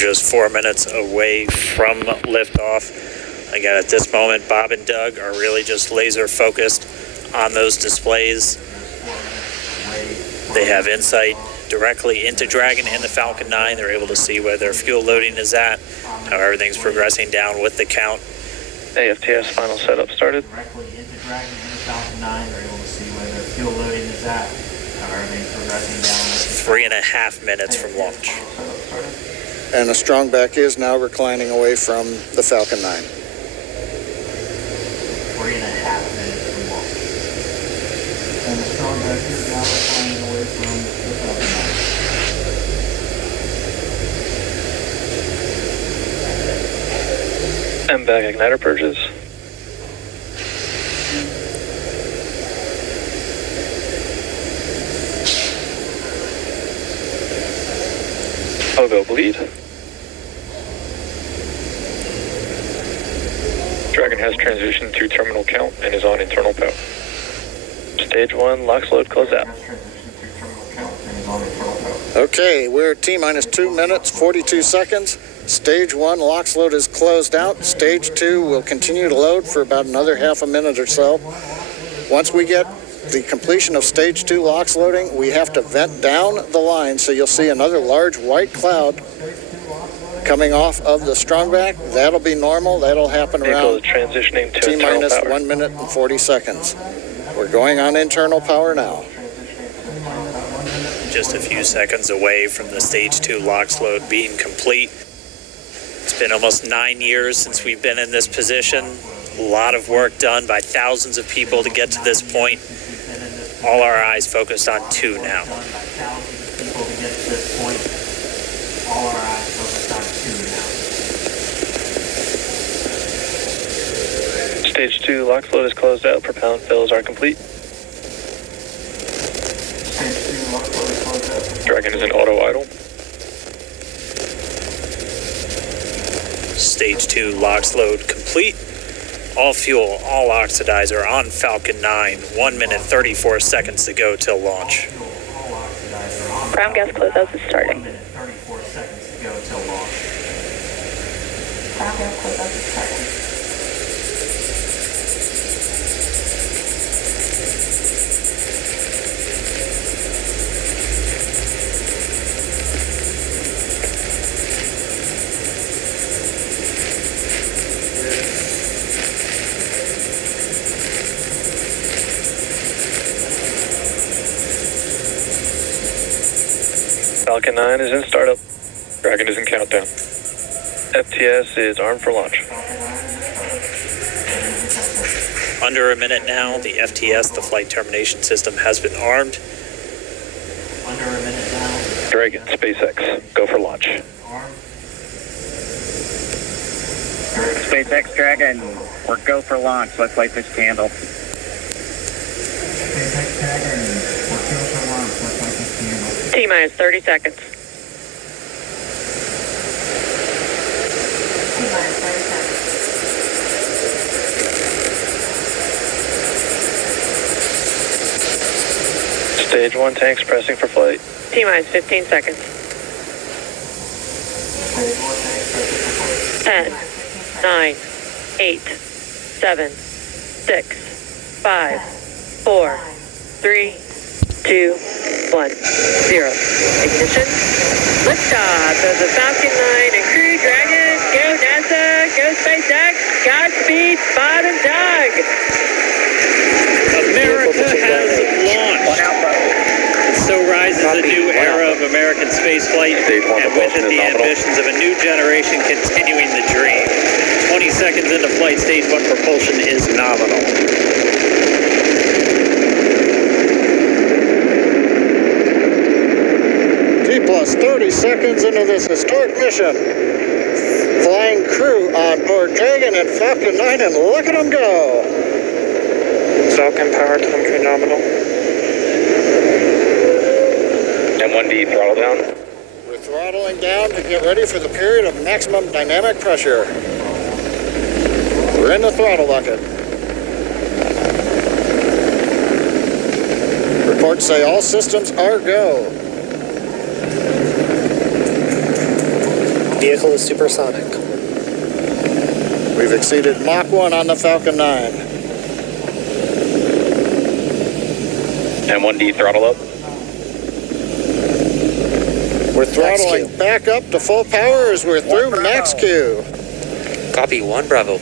just 4 minutes away from liftoff. Again, at this moment, Bob and Doug are really just laser focused on those displays. They have insight directly into Dragon and the Falcon 9. They're able to see where their fuel loading is at, how everything's progressing down with the count. AFTS final setup started. Directly into Dragon and the Falcon 9. They're able to see where their fuel loading is at, how everything's progressing down with 3.5 minutes from launch. And the Strongback is now reclining away from the Falcon 9. 3.5 minutes from launch. And the Strongback is now reclining away from the Falcon 9. MVAC igniter purges. Pogo bleed. Dragon has transitioned to terminal count and is on internal power. Stage 1, LOX load close out. Okay, we're at T-minus 2 minutes, 42 seconds. Stage 1, LOX load is closed out. Stage 2 will continue to load for about another half a minute or so. Once we get the completion of Stage 2 LOX loading, we have to vent down the line, so you'll see another large white cloud coming off of the Strongback. That'll be normal. That'll happen around transitioning to T-minus 1 minute and 40 seconds. We're going on internal power now. Just a few seconds away from the Stage 2 LOX load being complete. It's been almost 9 years since we've been in this position. A lot of work done by thousands of people to get to this point. All our eyes focused on 2 now. Stage 2 LOX load is closed out. Propellant fills are complete. Dragon is in auto idle. Stage 2 LOX load complete. All fuel, all oxidizer on Falcon 9. 1 minute, 34 seconds to go till launch. Ground gas closeouts is starting. Ground gas closeouts is starting. Falcon 9 is in startup. Dragon is in countdown. FTS is armed for launch. Under a minute now, the FTS, the flight termination system, has been armed. Under a minute now. Dragon, SpaceX, go for launch. SpaceX Dragon, we're go for launch. Let's light this candle. SpaceX Dragon, we're go for launch. Let's light this candle. T-minus 30 seconds. T-minus 30 seconds. Stage 1 tanks pressing for flight. T-minus 15 seconds. 10, 9, 8, 7, 6, 5, 4, 3, 2, 1, 0. Ignition. Liftoff of the Falcon 9 and Crew Dragon. Go NASA. Go SpaceX. Godspeed, Bob and Doug. America has launched. So rises a new era of American spaceflight, and with it the ambitions of a new generation continuing the dream. 20 seconds into flight, Stage 1 propulsion is nominal. T-plus 30 seconds into this historic mission. Flying crew on board Dragon and Falcon 9, and look at them go. Falcon power telemetry nominal. M1D throttle down. We're throttling down to get ready for the period of maximum dynamic pressure. We're in the throttle bucket. Reports say all systems are go. The Vehicle is supersonic. We've exceeded Mach 1 on the Falcon 9. M1D throttle up. We're throttling back up to full power as we're through max Q. Copy, 1 Bravo.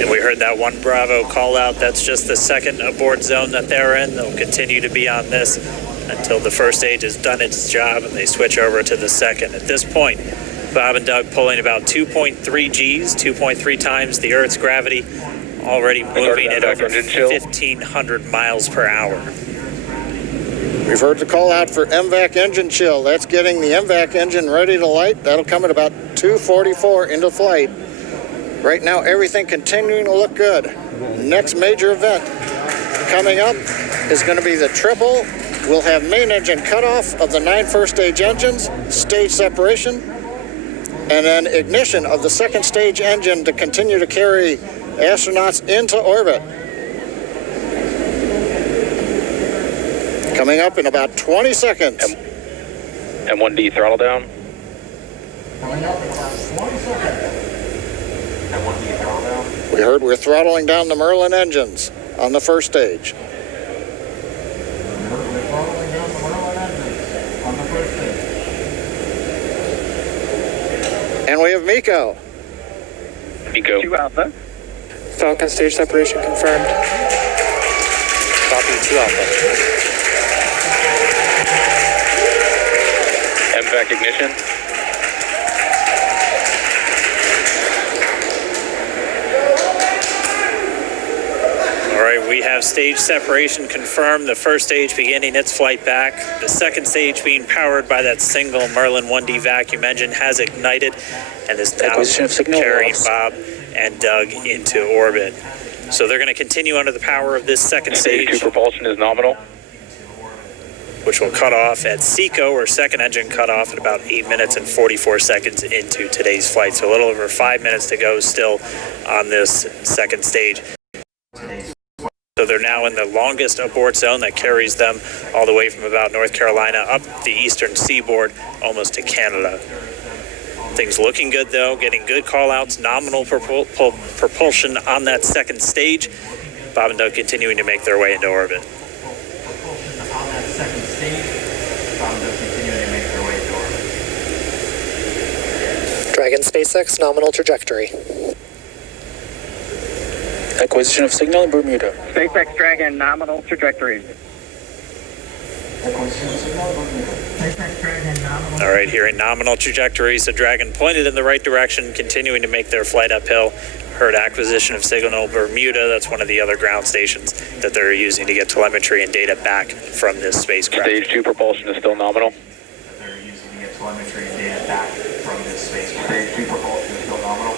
And we heard that 1 Bravo call out. That's just the second abort zone that they're in. They'll continue to be on this until the first stage has done its job and they switch over to the second. At this point, Bob and Doug pulling about 2.3 Gs, 2.3 times the Earth's gravity, already moving at over 1,500 miles per hour. We've heard the call out for MVAC engine chill. That's getting the MVAC engine ready to light. That'll come at about 2:44 into flight. Right now, everything continuing to look good. Next major event coming up is going to be the triple. We'll have main engine cutoff of the 9 first stage engines, stage separation, and then ignition of the second stage engine to continue to carry astronauts into orbit. Coming up in about 20 seconds. M1D throttle down. Coming up in about 20 seconds. M1D throttle down. We heard we're throttling down the Merlin engines on the first stage. And we have MECO. MECO. 2 Alpha. Falcon stage separation confirmed. Copy, 2 Alpha. MVAC ignition. All right, we have stage separation confirmed. The first stage beginning its flight back. The second stage being powered by that single Merlin 1D vacuum engine has ignited and is now carrying Bob and Doug into orbit. So they're going to continue under the power of this second Stage 2 stage, propulsion is nominal. which will cut off at SECO, or second engine cut off, at about 8 minutes and 44 seconds into today's flight. So a little over 5 minutes to go still on this second stage. So they're now in the longest abort zone that carries them all the way from about North Carolina up the eastern seaboard, almost to Canada. Things looking good, though, getting good call-outs, nominal propulsion on that second stage. Bob and Doug continuing to make their way into orbit. Dragon SpaceX nominal trajectory. Acquisition of signal in Bermuda. SpaceX Dragon nominal trajectory. All right, here in nominal trajectory, so Dragon pointed in the right direction, continuing to make their flight uphill. Heard acquisition of signal Bermuda. That's one of the other ground stations that they're using to get telemetry and data back from this spacecraft. Stage 2 propulsion is still nominal. They're using to get telemetry and data back from this spacecraft. Stage 2 propulsion is still nominal.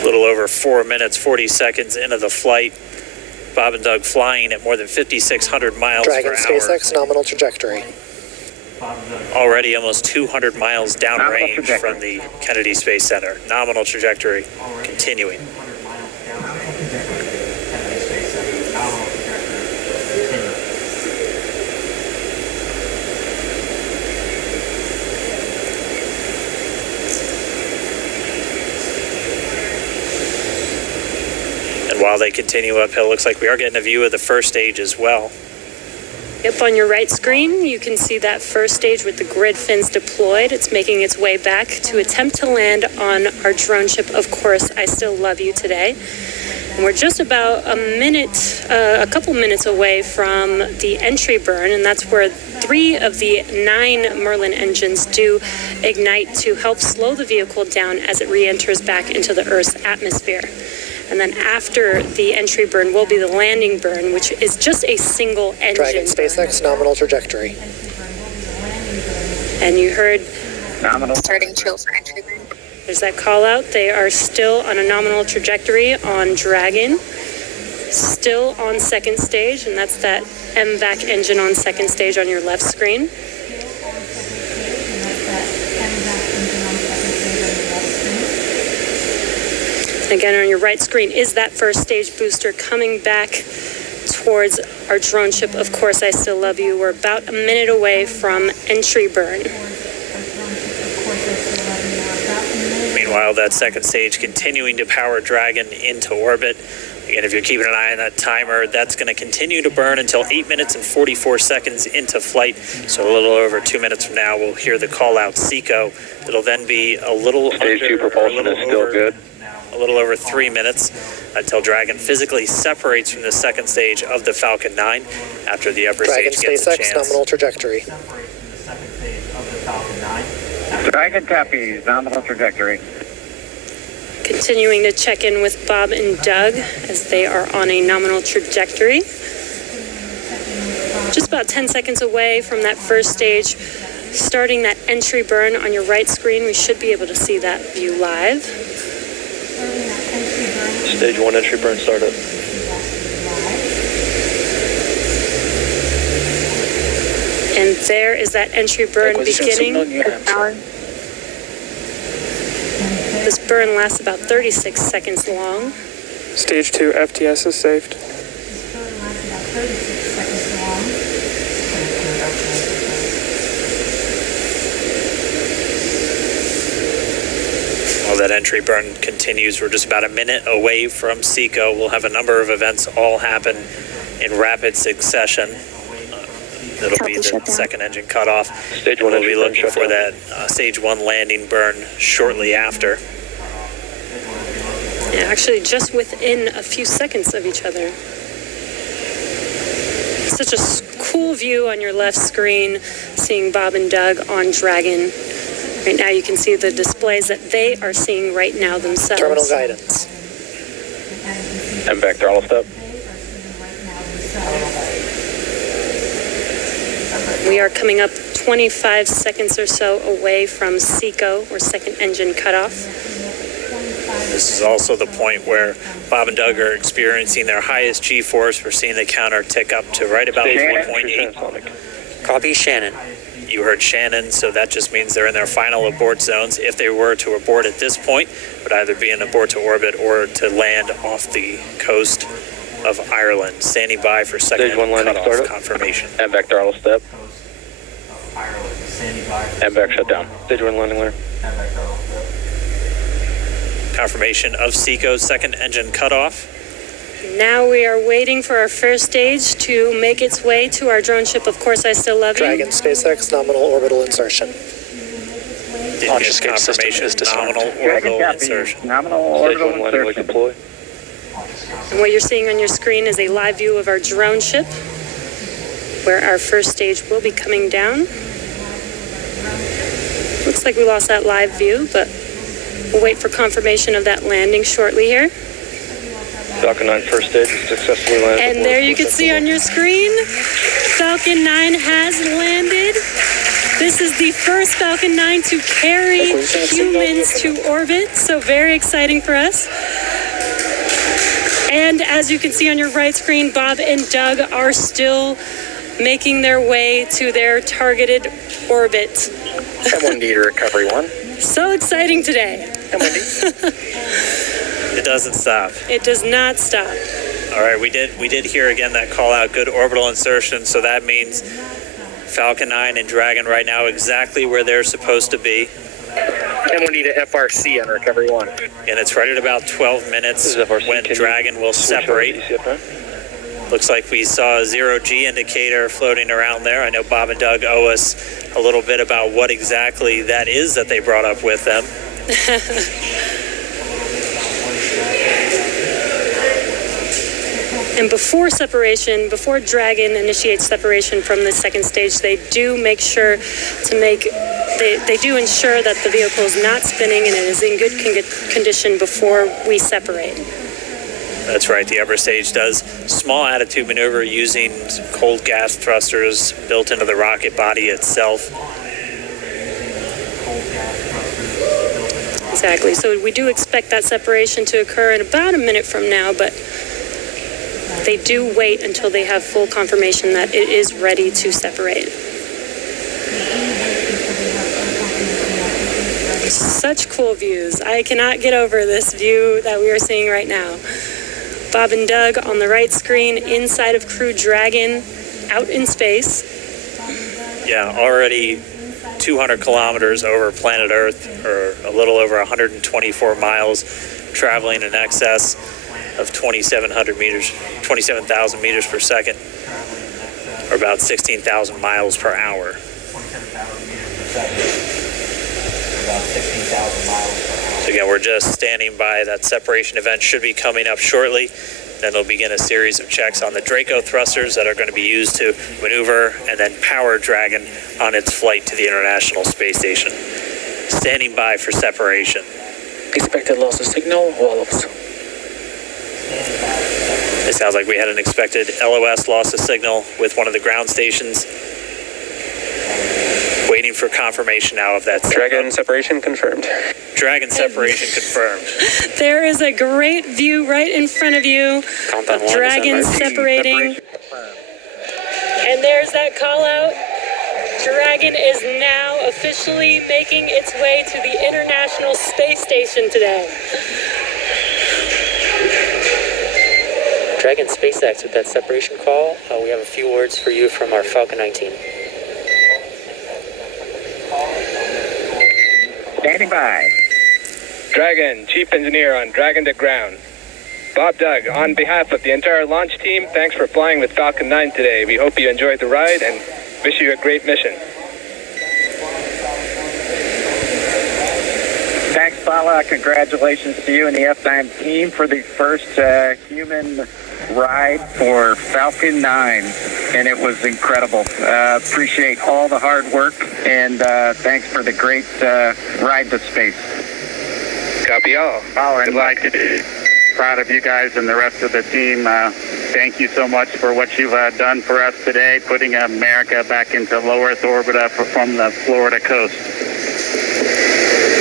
A little over 4 minutes, 40 seconds into the flight. Bob and Doug flying at more than 5,600 miles Dragon per SpaceX hour. nominal trajectory. Already almost 200 miles downrange trajectory. from the Kennedy Space Center. Nominal trajectory continuing. And while they continue uphill, looks like we are getting a view of the first stage as well. Yep, on your right screen, you can see that first stage with the grid fins deployed. It's making its way back to attempt to land on our drone ship, Of Course, I Still Love You Today. And we're just about a couple minutes away from the entry burn, and that's where 3 of the 9 Merlin engines do ignite to help slow the vehicle down as it re-enters back into the Earth's atmosphere. And then after the entry burn will be the landing burn, which is just a single engine. Dragon SpaceX nominal trajectory. And you heard Nominal. Starting chill for entry burn. there's that call out. They are still on a nominal trajectory on Dragon. still on second stage, and that's that MVAC engine on second stage on your left screen. Again, on your right screen is that first stage booster coming back towards our drone ship. Of course, I still love you. We're about a minute away from entry burn. Meanwhile, that second stage continuing to power Dragon into orbit. Again, if you're keeping an eye on that timer, that's going to continue to burn until 8 minutes and 44 seconds into flight. So a little over 2 minutes from now, we'll hear the call out SECO. It'll then be a little Stage 2 propulsion is still good. A little over 3 minutes until Dragon physically separates from the second stage of the Falcon 9 after the upper Dragon stage gets a SpaceX chance. nominal trajectory. Dragon copies, nominal trajectory. Continuing to check in with Bob and Doug as they are on a nominal trajectory. Just about 10 seconds away from that first stage, starting that entry burn on your right screen. We should be able to see that view live. Stage 1 entry burn startup. And there is that entry burn Acquisition beginning. signal, New Hampshire. This burn lasts about 36 seconds long. Stage 2 FTS is saved. While that entry burn continues, we're just about a minute away from SECO. We'll have a number of events all happen in rapid succession. It'll be the second engine cutoff. Stage 1 We'll be entry burn looking shut for down. that stage 1 landing burn shortly after. Yeah, actually just within a few seconds of each other. Such a cool view on your left screen, seeing Bob and Doug on Dragon. Right now you can see the displays that they are seeing right now themselves. Terminal guidance. And back throttle step. We are coming up 25 seconds or so away from SECO, or second engine cutoff. This is also the point where Bob and Doug are experiencing their highest G-force. We're seeing the counter tick up to right about Stage 4.8. transonic. Copy, Shannon. You heard Shannon, so that just means they're in their final abort zones. If they were to abort at this point, it would either be an abort to orbit or to land off the coast of Ireland. Standing by for second Stage 1 landing cutoff startup. confirmation. And back throttle step. And back shutdown. Stage 1 landing layer. Confirmation of SECO's second engine cutoff. Now we are waiting for our first stage to make its way to our drone ship. Of course, I still love you. Dragon SpaceX nominal orbital insertion. Did Launch get escape system confirmation is disarmed. nominal Dragon orbital copies, insertion. nominal Stage orbital 1 landing leg insertion. deploy. And what you're seeing on your screen is a live view of our drone ship, where our first stage will be coming down. Looks like we lost that live view, but we'll wait for confirmation of that landing shortly here. Falcon 9 first stage successfully landed. And there you can see on your screen, Falcon 9 has landed. This is the first Falcon 9 to carry humans to orbit, so very exciting for us. And as you can see on your right screen, Bob and Doug are still making their way to their targeted orbit. M1D to recovery 1. So exciting today. It doesn't stop. It does not stop. All right, we did hear again that call out, good orbital insertion, so that means Falcon 9 and Dragon right now exactly where they're supposed to be. M1D to FRC on recovery 1. And it's right at about 12 minutes This is FRC. when Can you Dragon will switch over to separate. ECF9? Looks like we saw a 0G indicator floating around there. I know Bob and Doug owe us a little bit about what exactly that is that they brought up with them. And before separation, before Dragon initiates separation from the second stage, they do make sure to they do ensure that the vehicle is not spinning and it is in good condition before we separate. That's right, the upper stage does small attitude maneuver using cold gas thrusters built into the rocket body itself. Exactly, so we do expect that separation to occur in about a minute from now, but They do wait until they have full confirmation that it is ready to separate. Such cool views. I cannot get over this view that we are seeing right now. Bob and Doug on the right screen, inside of Crew Dragon, out in space. Yeah, already 200 kilometers over planet Earth, or a little over 124 miles, traveling in excess of 2,700 meters, 27,000 meters per second, or about 16,000 miles per hour. 27,000 meters per second. About 16,000 miles per hour. So again, we're just standing by. That separation event should be coming up shortly. Then they'll begin a series of checks on the Draco thrusters that are going to be used to maneuver and then power Dragon on its flight to the International Space Station. Standing by for separation. Expected loss of signal, Wallops. It sounds like we had an expected LOS loss of signal with one of the ground stations. Waiting for confirmation now of that. Dragon separation confirmed. Dragon separation confirmed. There is a great view right in front of you of Dragon separating. And there's that call out. Dragon is now officially making its way to the International Space Station today. Dragon SpaceX with that separation call. We have a few words for you from our Falcon 19. Standing by. Dragon, Chief Engineer on Dragon to Ground. Bob Doug, on behalf of the entire launch team, thanks for flying with Falcon 9 today. We hope you enjoyed the ride and wish you a great mission. Thanks, Paula. Congratulations to you and the F9 team for the first human ride for Falcon 9. And it was incredible. Appreciate all the hard work, and thanks for the great ride to space. Copy all. Paula, Good luck. Proud of you guys and the rest of the team. Thank you so much for what you've done for us today, putting America back into low Earth orbit from the Florida coast.